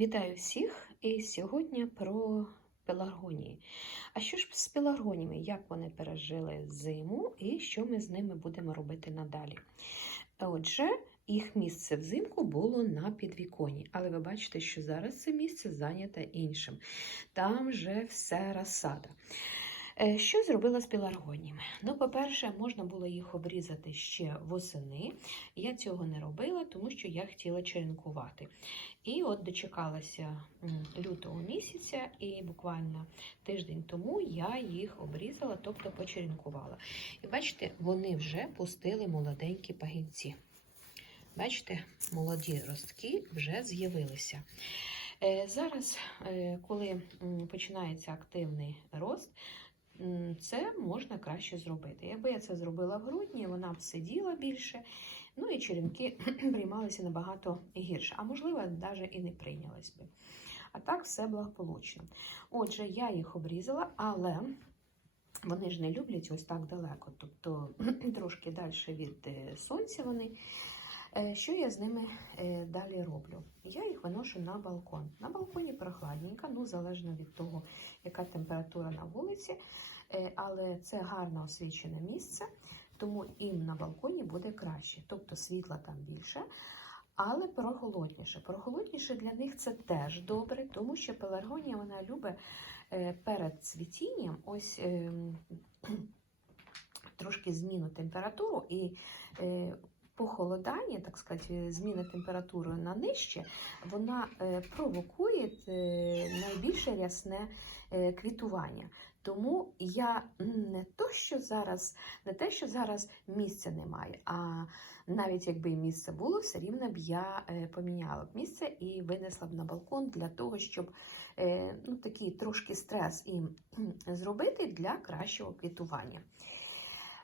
Вітаю всіх! І сьогодні про пеларгонії. А що ж з пеларгоніями? Як вони пережили зиму і що ми з ними будемо робити надалі? Отже, їх місце взимку було на підвіконі, але ви бачите, що зараз це місце зайняте іншим. Там вже все розсада. Е, Що зробила з пеларгоніями? Ну, по-перше, можна було їх обрізати ще восени. Я цього не робила, тому що я хотіла черенкувати. І от дочекалася лютого місяця, і буквально тиждень тому я їх обрізала, тобто почеренкувала. І бачите, вони вже пустили молоденькі пагінці. Бачите, молоді ростки вже з'явилися. Е, Зараз, е, коли починається активний рост, це можна краще зробити. Якби я це зробила в грудні, вона б сиділа більше, ну і черенки приймалися набагато гірше, а можливо, навіть і не прийнялись би. А так все благополучно. Отже, я їх обрізала, але вони ж не люблять ось так далеко, тобто трошки далі від е, сонця вони. Е, Що я з ними е, далі роблю? Я їх виношу на балкон. На балконі прохладненько, ну залежно від того, яка температура на вулиці, Е, але це гарно освічене місце, тому їм на балконі буде краще. Тобто світла там більше, але прохолодніше. Прохолодніше для них це теж добре, тому що пеларгонія вона любить перед цвітінням ось. ем, Трошки зміну температуру і похолодання, так сказати, зміна температури на нижче, вона е, провокує е, найбільше рясне е, квітування. Тому я не то, що зараз, не те, що зараз місця немає, а навіть якби місце було, все рівно б я поміняла б місце і винесла б на балкон для того, щоб ну, такий трошки стрес їм зробити для кращого квітування.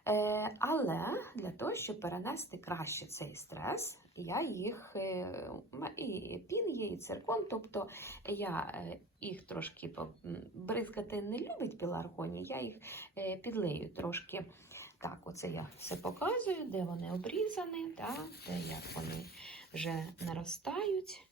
Е, але для того, щоб перенести краще цей стрес, я їх е, і пін є, і циркон, тобто я е, їх трошки бризкати не любить піларгоні, я їх підлею трошки. Так, оце я все показую, де вони обрізані, так, де як вони вже наростають.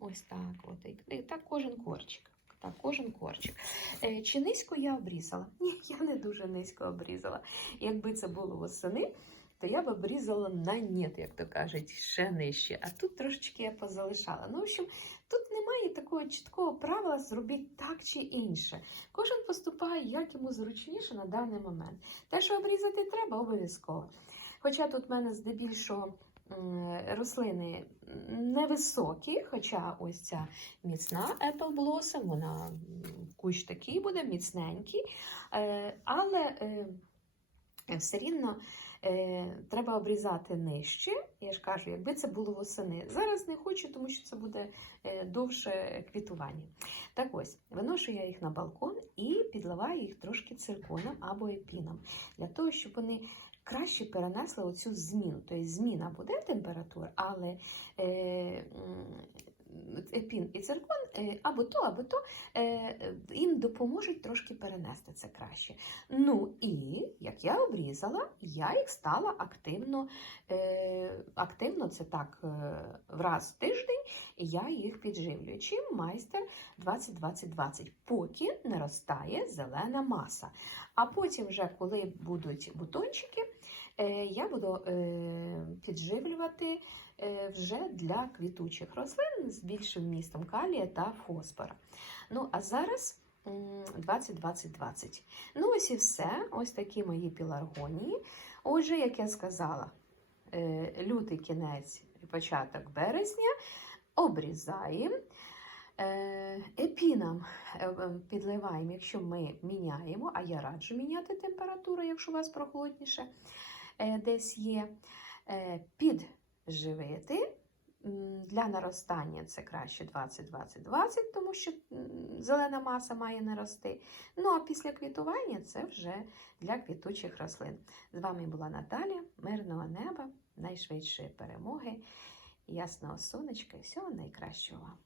Ось так, от, і так кожен корчик. Так, кожен корчик. Е, Чи низько я обрізала? Ні, я не дуже низько обрізала. Якби це було восени, то я б обрізала на нет, як то кажуть, ще нижче. А тут трошечки я позалишала. Ну, в общем, тут немає такого чіткого правила зробіть так чи інше. Кожен поступає, як йому зручніше на даний момент. Те, що обрізати треба, обов'язково. Хоча тут в мене здебільшого рослини невисокі, хоча ось ця міцна Apple Blossom, вона кущ такий буде, міцненький, Е, але е, все рівно е, треба обрізати нижче. Я ж кажу, якби це було восени. Зараз не хочу, тому що це буде е, довше квітування. Так ось, виношу я їх на балкон і підливаю їх трошки цирконом або епіном, для того, щоб вони краще перенесли оцю зміну. Тобто зміна буде температури, але е, епін і циркон е, або то, або то е, їм допоможуть трошки перенести це краще. Ну і як я обрізала, я їх стала активно, активно це так враз в тиждень, і я їх підживлюю. Чим майстер 20-20-20, поки наростає зелена маса. А потім, вже коли будуть бутончики, е, я буду е, підживлювати е, вже для квітучих рослин з більшим містом калія та фосфора. Ну, а зараз м, 20-20-20. Ну, ось і все. Ось такі мої піларгонії. Отже, як я сказала, лютий кінець і початок березня обрізаємо. Е, Епінам е, е, підливаємо, якщо ми міняємо, а я раджу міняти температуру, якщо у вас прохолодніше десь є. Підживити. Для наростання це краще 20-20-20, тому що зелена маса має нарости. Ну а після квітування це вже для квітучих рослин. З вами була Наталя, мирного неба, найшвидшої перемоги, ясного сонечка і всього найкращого вам.